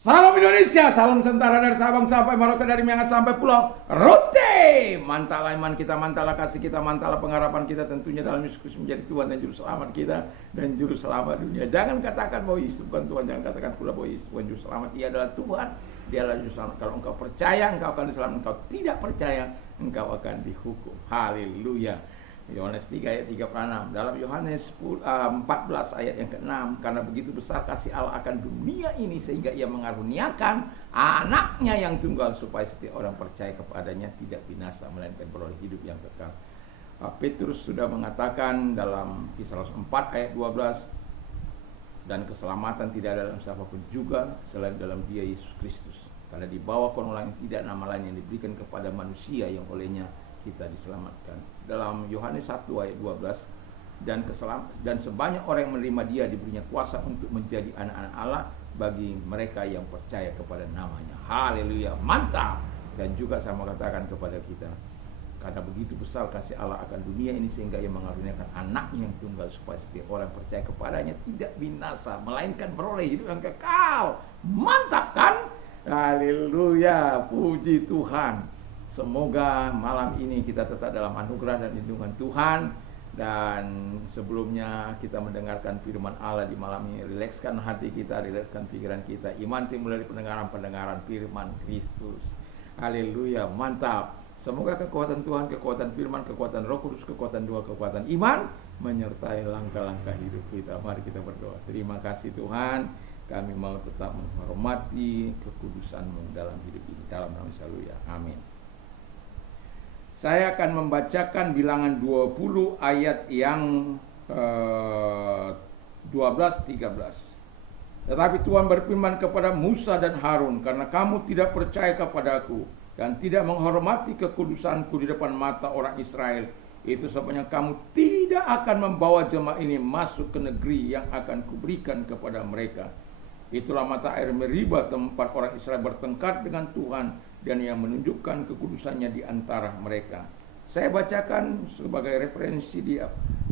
Salam Indonesia, salam tentara dari Sabang sampai Merauke, dari Miangas sampai Pulau Rote. Mantala iman kita, mantala kasih kita, mantala pengharapan kita tentunya dalam Yesus Kristus menjadi Tuhan dan Juru Selamat kita dan Juru Selamat dunia. Jangan katakan bahwa Yesus bukan Tuhan, jangan katakan pula bahwa Yesus bukan Juru Selamat. Ia adalah Tuhan, Dia adalah Juru Selamat. Kalau engkau percaya, engkau akan diselamatkan. Engkau tidak percaya, engkau akan dihukum. Haleluya. Yohanes 3 ayat 36. Dalam Yohanes 14 ayat yang ke-6, karena begitu besar kasih Allah akan dunia ini sehingga ia mengaruniakan anaknya yang tunggal supaya setiap orang percaya kepadanya tidak binasa melainkan beroleh hidup yang kekal. Petrus sudah mengatakan dalam Kisah 4 ayat 12, dan keselamatan tidak ada dalam siapapun juga selain dalam Dia Yesus Kristus. Karena di bawah karunia lain tidak nama lain yang diberikan kepada manusia yang olehnya kita diselamatkan. Dalam Yohanes 1 ayat 12, dan sebanyak orang yang menerima Dia diberinya kuasa untuk menjadi anak-anak Allah bagi mereka yang percaya kepada namanya. Haleluya, mantap. Dan juga saya mau katakan kepada kita, karena begitu besar kasih Allah akan dunia ini sehingga Ia mengaruniakan anaknya yang tunggal supaya setiap orang percaya kepadanya tidak binasa melainkan beroleh hidup yang kekal. Mantap kan? Haleluya, puji Tuhan. Semoga malam ini kita tetap dalam anugerah dan lindungan Tuhan. Dan sebelumnya kita mendengarkan firman Allah di malam ini, rilekskan hati kita, rilekskan pikiran kita. Iman timbul dari pendengaran firman Kristus. Haleluya, mantap. Semoga kekuatan Tuhan, kekuatan firman, kekuatan Roh Kudus, kekuatan doa, kekuatan iman menyertai langkah-langkah hidup kita. Mari kita berdoa. Terima kasih Tuhan, kami mau tetap menghormati kekudusan-Mu dalam hidup ini. Dalam nama Yesus, haleluya. Amin. Saya akan membacakan bilangan 20 ayat yang 12-13. Tetapi Tuhan berfirman kepada Musa dan Harun, karena kamu tidak percaya kepadaku dan tidak menghormati kekudusanku di depan mata orang Israel, itu sebabnya kamu tidak akan membawa jemaah ini masuk ke negeri yang akan kuberikan kepada mereka. Itulah mata air Meriba, tempat orang Israel bertengkar dengan Tuhan dan yang menunjukkan kekudusannya di antara mereka. Saya bacakan sebagai referensi di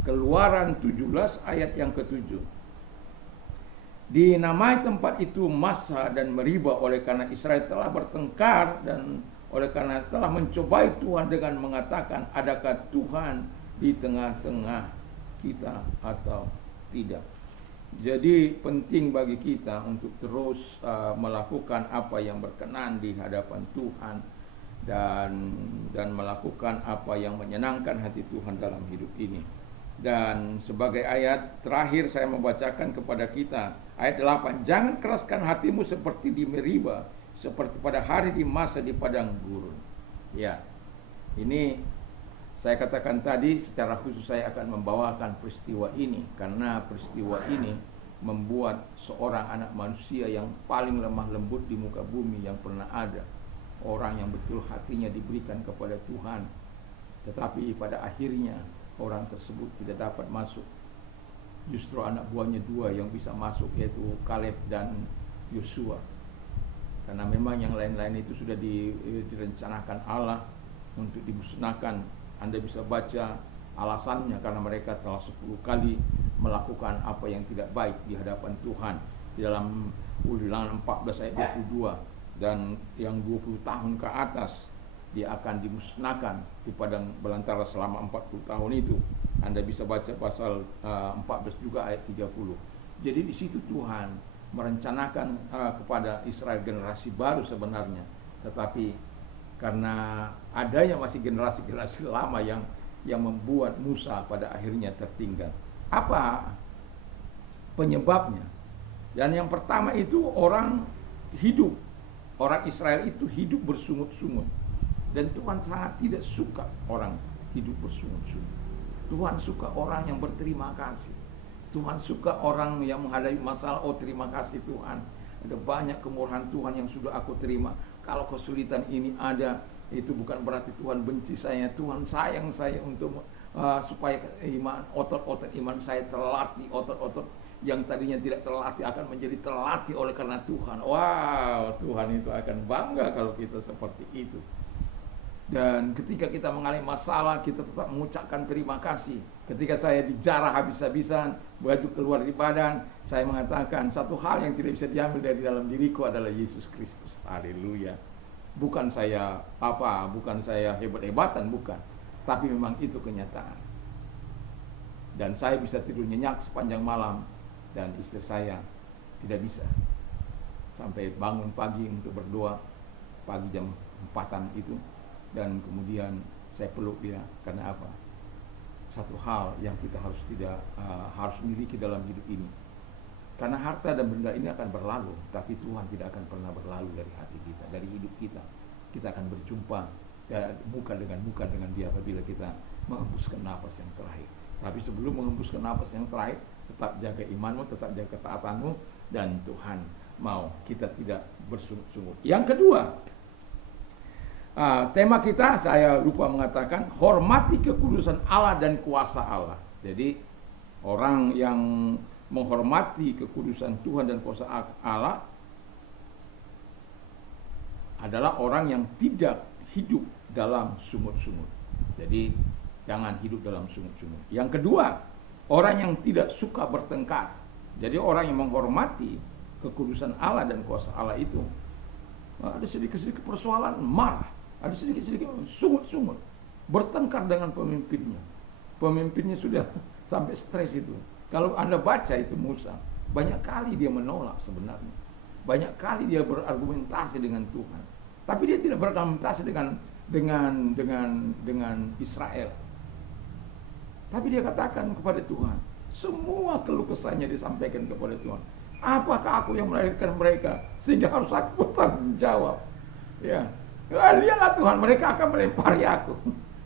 Keluaran 17 ayat yang ke-7. Dinamai tempat itu Massa dan Meriba oleh karena Israel telah bertengkar dan oleh karena telah mencobai Tuhan dengan mengatakan, adakah Tuhan di tengah-tengah kita atau tidak. Jadi penting bagi kita untuk terus melakukan apa yang berkenan di hadapan Tuhan dan melakukan apa yang menyenangkan hati Tuhan dalam hidup ini. Dan sebagai ayat terakhir saya membacakan kepada kita ayat 8, jangan keraskan hatimu seperti di Meriba, seperti pada hari di Massa di padang gurun. Ya, ini saya katakan tadi, secara khusus saya akan membawakan peristiwa ini karena peristiwa ini membuat seorang anak manusia yang paling lemah lembut di muka bumi yang pernah ada, orang yang betul hatinya diberikan kepada Tuhan, tetapi pada akhirnya orang tersebut tidak dapat masuk. Justru anak buahnya dua yang bisa masuk, yaitu Kaleb dan Yosua. Karena memang yang lain-lain itu sudah direncanakan Allah untuk dimusnahkan. Anda bisa baca alasannya, karena mereka telah 10 kali melakukan apa yang tidak baik di hadapan Tuhan. Di dalam Ulangan 14 ayat 22, dan yang 20 tahun ke atas dia akan dimusnahkan di padang belantara selama 40 tahun itu. Anda bisa baca pasal 14 juga ayat 30. Jadi di situ Tuhan merencanakan kepada Israel generasi baru sebenarnya, tetapi karena adanya masih generasi-generasi lama yang membuat Musa pada akhirnya tertinggal. Apa penyebabnya? Dan yang pertama itu orang Israel itu hidup bersungut-sungut. Dan Tuhan sangat tidak suka orang hidup bersungut-sungut. Tuhan suka orang yang berterima kasih. Tuhan suka orang yang menghadapi masalah, oh terima kasih Tuhan, ada banyak kemurahan Tuhan yang sudah aku terima. Kalau kesulitan ini ada, itu bukan berarti Tuhan benci saya. Tuhan sayang saya untuk supaya otot-otot iman saya terlatih. Otot-otot yang tadinya tidak terlatih akan menjadi terlatih oleh karena Tuhan. Wow, Tuhan itu akan bangga kalau kita seperti itu. Dan ketika kita mengalami masalah, kita tetap mengucapkan terima kasih. Ketika saya dijarah habis-habisan, baju keluar di badan, saya mengatakan satu hal yang tidak bisa diambil dari dalam diriku adalah Yesus Kristus. Haleluya. Bukan saya bukan saya hebat-hebatan, bukan. Tapi memang itu kenyataan. Dan saya bisa tidur nyenyak sepanjang malam, dan istri saya tidak bisa. Sampai bangun pagi untuk berdoa, pagi jam 4-an itu. Dan kemudian saya peluk dia. Karena apa? Satu hal yang kita harus miliki dalam hidup ini. Karena harta dan benda ini akan berlalu, tapi Tuhan tidak akan pernah berlalu dari hati kita, dari hidup kita. Kita akan berjumpa muka dengan Dia apabila kita menghembuskan nafas yang terakhir. Tapi sebelum menghembuskan nafas yang terakhir, tetap jaga imanmu, tetap jaga ketaatanmu, dan Tuhan mau kita tidak bersungut-sungut. Yang kedua, tema kita, saya lupa mengatakan, hormati kekudusan Allah dan kuasa Allah. Jadi orang yang menghormati kekudusan Tuhan dan kuasa Allah adalah orang yang tidak hidup dalam sungut-sungut. Jadi jangan hidup dalam sungut-sungut. Yang kedua, orang yang tidak suka bertengkar. Jadi orang yang menghormati kekudusan Allah dan kuasa Allah itu, ada sedikit-sedikit persoalan marah, ada sedikit-sedikit sungut-sungut, bertengkar dengan pemimpinnya. Pemimpinnya sudah sampai stres itu. Kalau Anda baca itu Musa, banyak kali dia menolak sebenarnya. Banyak kali dia berargumentasi dengan Tuhan. Tapi dia tidak berargumentasi dengan Israel. Tapi dia katakan kepada Tuhan, semua keluh kesahnya disampaikan kepada Tuhan. Apakah aku yang melahirkan mereka sehingga harus aku bertanggung jawab? Ya. Lihatlah Tuhan, mereka akan melempari aku.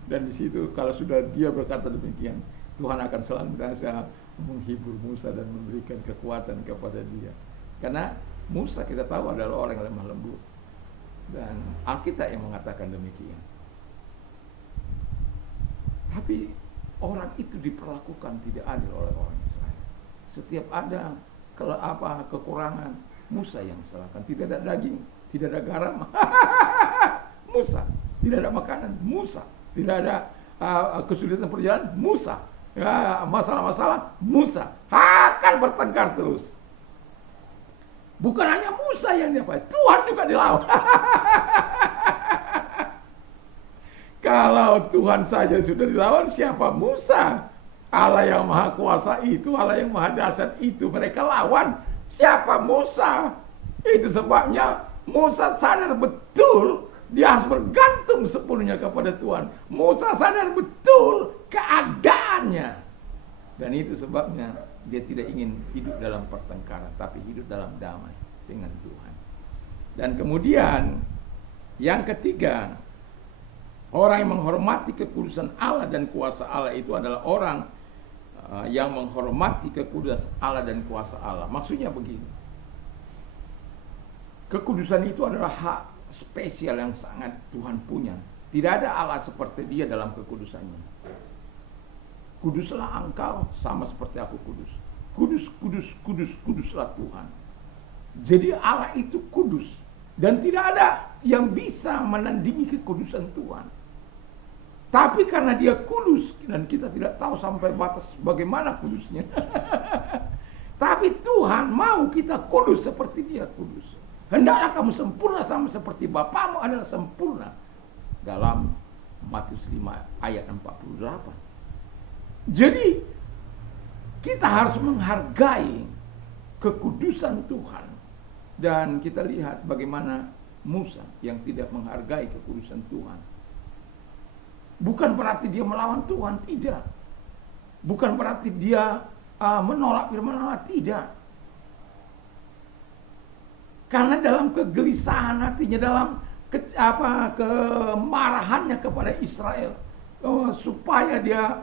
Dan di situ kalau sudah dia berkata demikian, Tuhan akan senantiasa menghibur Musa dan memberikan kekuatan kepada dia. Karena Musa kita tahu adalah orang yang lemah lembut. Dan Alkitab yang mengatakan demikian. Tapi orang itu diperlakukan tidak adil oleh orang Israel. Setiap ada kekurangan, Musa yang disalahkan. Tidak ada daging, tidak ada garam, Musa. Tidak ada makanan, Musa. Tidak ada kesulitan perjalanan, Musa. Ya, masalah-masalah, Musa akan bertengkar terus. Bukan hanya Musa yang diapa, Tuhan juga dilawan. Kalau Tuhan saja sudah dilawan, siapa Musa? Allah yang maha kuasa itu, Allah yang maha dahsyat itu, mereka lawan. Siapa Musa? Itu sebabnya Musa sadar betul dia harus bergantung sepenuhnya kepada Tuhan. Musa sadar betul keadaannya. Dan itu sebabnya dia tidak ingin hidup dalam pertengkaran, tapi hidup dalam damai dengan Tuhan. Dan kemudian yang ketiga, orang yang menghormati kekudusan Allah dan kuasa Allah itu adalah orang yang menghormati kekudusan Allah dan kuasa Allah. Maksudnya begini, kekudusan itu adalah hak spesial yang sangat Tuhan punya. Tidak ada Allah seperti Dia dalam kekudusannya. Kuduslah engkau sama seperti aku kudus. Kudus, kudus, kudus, kuduslah Tuhan. Jadi Allah itu kudus. Dan tidak ada yang bisa menandingi kekudusan Tuhan. Tapi karena Dia kudus, dan kita tidak tahu sampai batas bagaimana kudusnya. Tapi Tuhan mau kita kudus seperti Dia kudus. Hendaklah kamu sempurna sama seperti Bapamu adalah sempurna. Dalam Matius 5 ayat 48. Jadi kita harus menghargai kekudusan Tuhan. Dan kita lihat bagaimana Musa yang tidak menghargai kekudusan Tuhan. Bukan berarti dia melawan Tuhan, tidak. Bukan berarti dia menolak firman Allah, tidak. Karena dalam kegelisahan hatinya, dalam kemarahannya kepada Israel, supaya dia,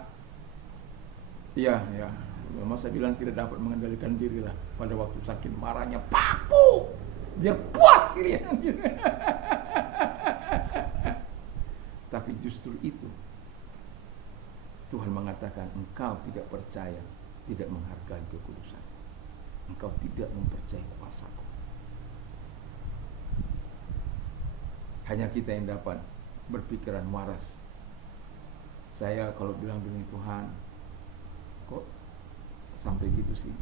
memang saya bilang tidak dapat mengendalikan diri lah pada waktu saking marahnya, paku, biar puas dia. Tapi justru itu Tuhan mengatakan, engkau tidak percaya, tidak menghargai kekudusan, engkau tidak mempercayai kuasaku. Hanya kita yang dapat berpikiran waras. Saya kalau bilang demi Tuhan, kok sampai gitu sih?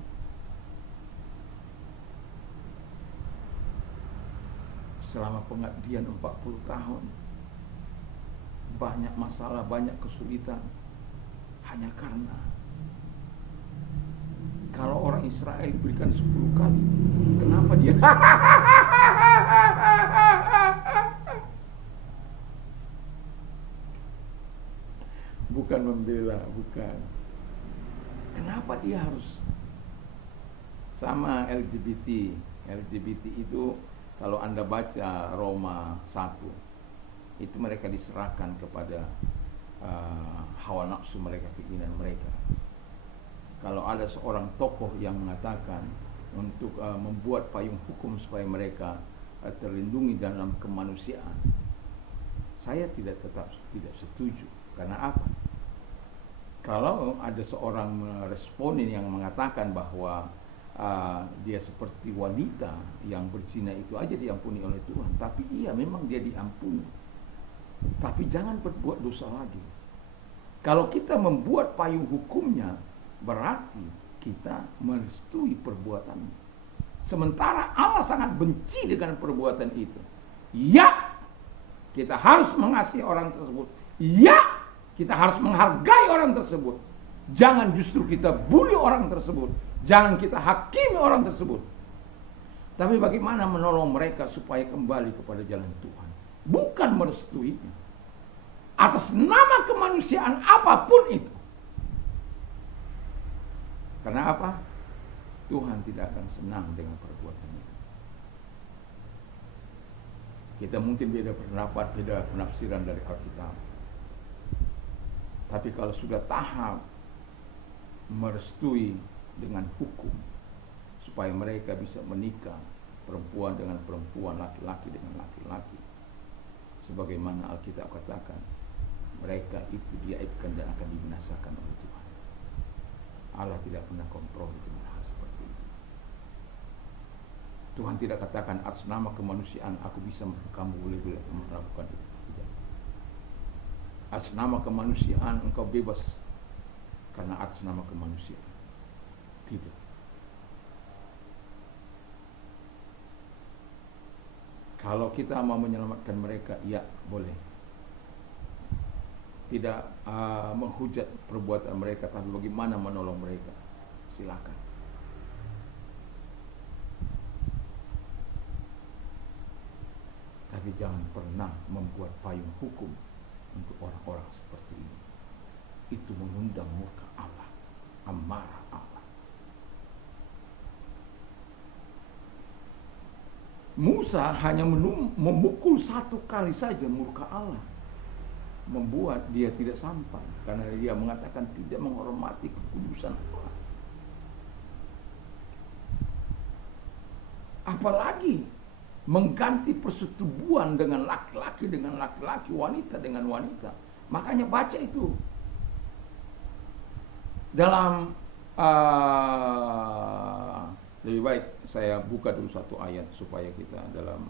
Selama pengabdian 40 tahun, banyak masalah, banyak kesulitan, hanya karena kalau orang Israel diberikan 10 kali, kenapa dia bukan membela, bukan. Kenapa dia harus sama LGBT? LGBT itu kalau Anda baca Roma 1, itu mereka diserahkan kepada hawa nafsu mereka, keinginan mereka. Kalau ada seorang tokoh yang mengatakan untuk membuat payung hukum supaya mereka terlindungi dalam kemanusiaan, saya tetap tidak setuju. Karena apa? Kalau ada seorang meresponin yang mengatakan bahwa dia seperti wanita yang berzina itu aja diampuni oleh Tuhan, tapi iya memang dia diampuni, tapi jangan berbuat dosa lagi. Kalau kita membuat payung hukumnya, berarti kita merestui perbuatannya, sementara Allah sangat benci dengan perbuatan itu. Ya, kita harus mengasihi orang tersebut. Ya, kita harus menghargai orang tersebut. Jangan justru kita bully orang tersebut. Jangan kita hakimi orang tersebut. Tapi bagaimana menolong mereka supaya kembali kepada jalan Tuhan, bukan merestuinya atas nama kemanusiaan apapun itu. Karena apa? Tuhan tidak akan senang dengan perbuatan itu. Kita mungkin beda pendapat, beda penafsiran dari Alkitab. Tapi kalau sudah tahap merestui dengan hukum supaya mereka bisa menikah, perempuan dengan perempuan, laki-laki dengan laki-laki, sebagaimana Alkitab katakan, mereka itu diaibkan dan akan dibinasakan oleh Tuhan. Allah tidak pernah kompromi dengan hal seperti itu. Tuhan tidak katakan atas nama kemanusiaan aku bisa kamu boleh melakukan itu. Tidak. Atas nama kemanusiaan engkau bebas karena atas nama kemanusiaan. Tidak. Kalau kita mau menyelamatkan mereka, ya boleh. Tidak menghujat perbuatan mereka, tapi bagaimana menolong mereka, silakan. Tapi jangan pernah membuat payung hukum untuk orang-orang seperti ini. Itu mengundang murka Allah, amarah Allah. Musa hanya memukul 1 kali saja murka Allah, membuat dia tidak sampai karena dia mengatakan tidak menghormati kekudusan Allah. Apalagi mengganti persetubuhan dengan laki-laki dengan laki-laki, wanita dengan wanita. Makanya baca itu dalam lebih baik saya buka dulu satu ayat supaya kita dalam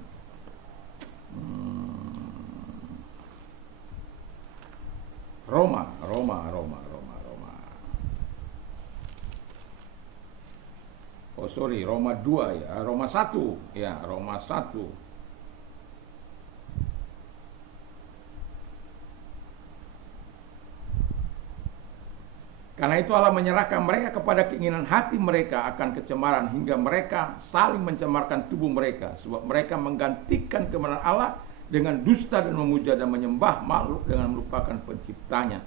Roma. Oh sorry, Roma 2 ya, Roma 1 ya, Roma 1. Karena itu Allah menyerahkan mereka kepada keinginan hati mereka akan kecemaran hingga mereka saling mencemarkan tubuh mereka, sebab mereka menggantikan kebenaran Allah dengan dusta dan memuja dan menyembah makhluk dengan melupakan penciptanya.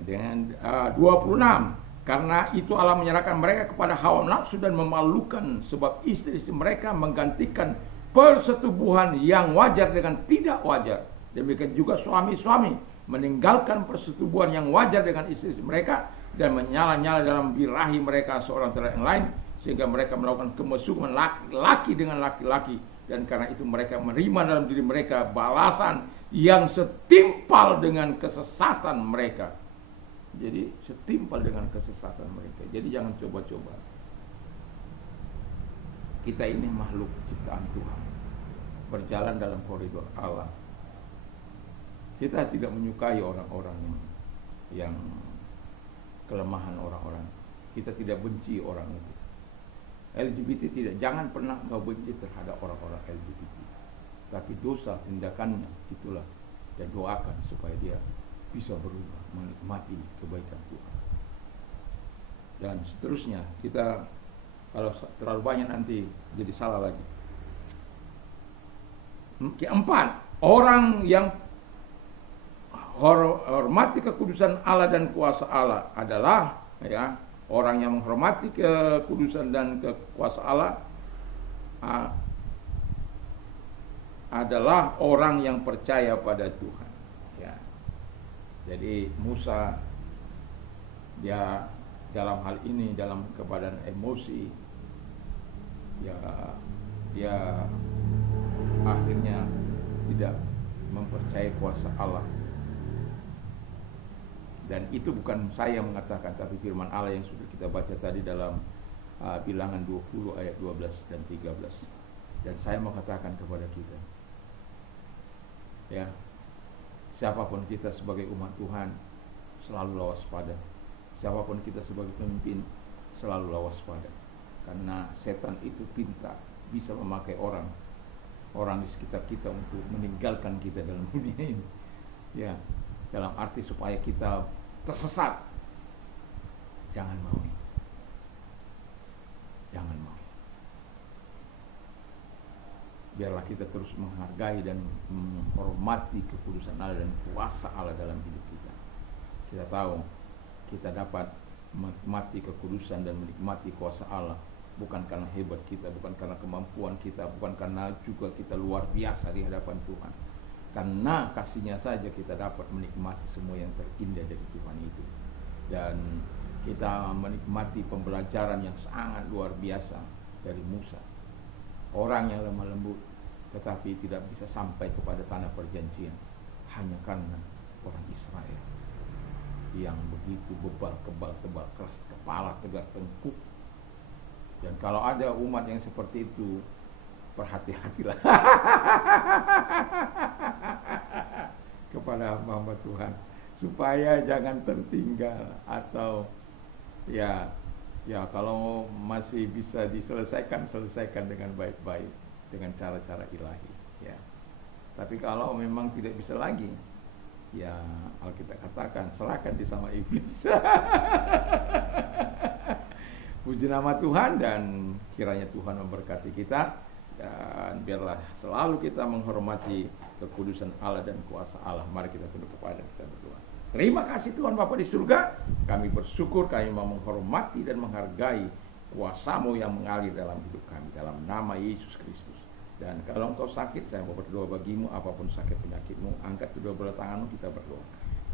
Dengan 26, karena itu Allah menyerahkan mereka kepada hawa nafsu dan memalukan, sebab istri-istri mereka menggantikan persetubuhan yang wajar dengan tidak wajar. Demikian juga suami-suami meninggalkan persetubuhan yang wajar dengan istri mereka dan menyala-nyala dalam birahi mereka seorang terhadap yang lain, sehingga mereka melakukan kemesukan laki-laki dengan laki-laki, dan karena itu mereka menerima dalam diri mereka balasan yang setimpal dengan kesesatan mereka. Jadi setimpal dengan kesesatan mereka. Jadi jangan coba-coba. Kita ini makhluk ciptaan Tuhan, berjalan dalam koridor Allah. Kita tidak menyukai orang-orang yang kelemahan orang-orang. Kita tidak benci orang itu. LGBT tidak, jangan pernah kau benci terhadap orang-orang LGBT. Tapi dosa tindakannya itulah, dan doakan supaya dia bisa berubah, menikmati kebaikan Tuhan. Dan seterusnya, kita kalau terlalu banyak nanti jadi salah lagi. Keempat, orang yang hormati kekudusan Allah dan kuasa Allah adalah, ya, orang yang menghormati kekudusan dan kekuasa Allah adalah orang yang percaya pada Tuhan. Ya. Jadi Musa, dia dalam hal ini, dalam keadaan emosi, ya, dia akhirnya tidak mempercayai kuasa Allah. Dan itu bukan saya mengatakan, tapi firman Allah yang sudah kita baca tadi dalam Bilangan 20 ayat 12 dan 13. Dan saya mau katakan kepada kita, ya, siapapun kita sebagai umat Tuhan, selalu waspada. Siapapun kita sebagai pemimpin, selalu waspada. Karena setan itu pintar, bisa memakai orang di sekitar kita untuk meninggalkan kita dalam dunia ini. Ya, dalam arti supaya kita tersesat. Jangan mau. Jangan mau. Biarlah kita terus menghargai dan menghormati kekudusan Allah dan kuasa Allah dalam hidup kita. Kita tahu kita dapat menikmati kekudusan dan menikmati kuasa Allah bukan karena hebat kita, bukan karena kemampuan kita, bukan karena juga kita luar biasa di hadapan Tuhan. Karena kasih-Nya saja kita dapat menikmati semua yang terindah dari Tuhan itu. Dan kita menikmati pembelajaran yang sangat luar biasa dari Musa. Orang yang lemah lembut tetapi tidak bisa sampai kepada tanah perjanjian hanya karena orang Israel yang begitu bebal, kebal, tebal, keras kepala, tegas tengkuk. Dan kalau ada umat yang seperti itu, berhati-hatilah kepada hamba Tuhan, supaya jangan tertinggal. Atau ya kalau masih bisa diselesaikan, selesaikan dengan baik-baik, dengan cara-cara ilahi, ya. Tapi kalau memang tidak bisa lagi, ya Alkitab katakan serahkan di sama iblis. Puji nama Tuhan, dan kiranya Tuhan memberkati kita, dan biarlah selalu kita menghormati kekudusan Allah dan kuasa Allah. Mari kita tunduk kepada kita berdoa. Terima kasih Tuhan Bapa di surga, kami bersyukur, kami mau menghormati dan menghargai kuasa-Mu yang mengalir dalam hidup kami, dalam nama Yesus Kristus. Dan kalau engkau sakit, saya mau berdoa bagimu, apapun sakit penyakitmu, angkat kedua belah tanganmu, kita berdoa.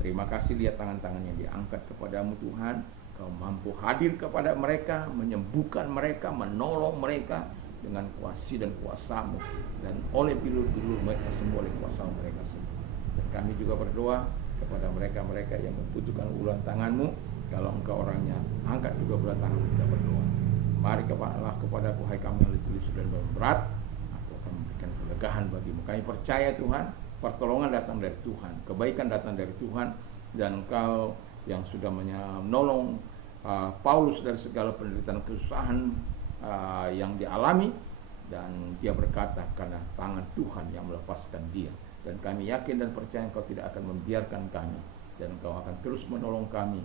Terima kasih, lihat tangan-tangan yang diangkat kepadamu Tuhan, Kau mampu hadir kepada mereka, menyembuhkan mereka, menolong mereka dengan kuasa dan kuasa-Mu, dan oleh bilur-bilur mereka semua, oleh kuasa mereka semua. Dan kami juga berdoa kepada mereka-mereka yang membutuhkan uluran tangan-Mu. Kalau engkau orangnya, angkat kedua belah tangan-Mu, kita berdoa. Mari kepadaku, hai kami yang letih lesu dan berat, aku akan memberikan kelegahan bagimu. Kami percaya Tuhan, pertolongan datang dari Tuhan, kebaikan datang dari Tuhan, dan Engkau yang sudah menolong Paulus dari segala penderitaan kesusahan yang dialami, dan dia berkata karena tangan Tuhan yang melepaskan dia. Dan kami yakin dan percaya Engkau tidak akan membiarkan kami, dan Engkau akan terus menolong kami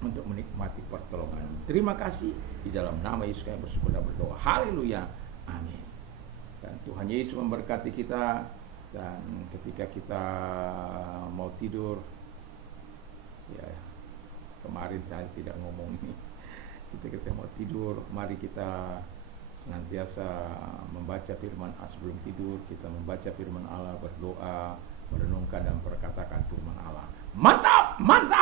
untuk menikmati pertolongan. Terima kasih, di dalam nama Yesus kami bersyukur dan berdoa. Haleluya, amin. Dan Tuhan Yesus memberkati kita. Dan ketika kita mau tidur, ya kemarin saya tidak ngomong ini, ketika kita mau tidur, mari kita senantiasa membaca firman Allah. Sebelum tidur kita membaca firman Allah, berdoa, merenungkan dan perkatakan firman Allah. Mantap, mantap.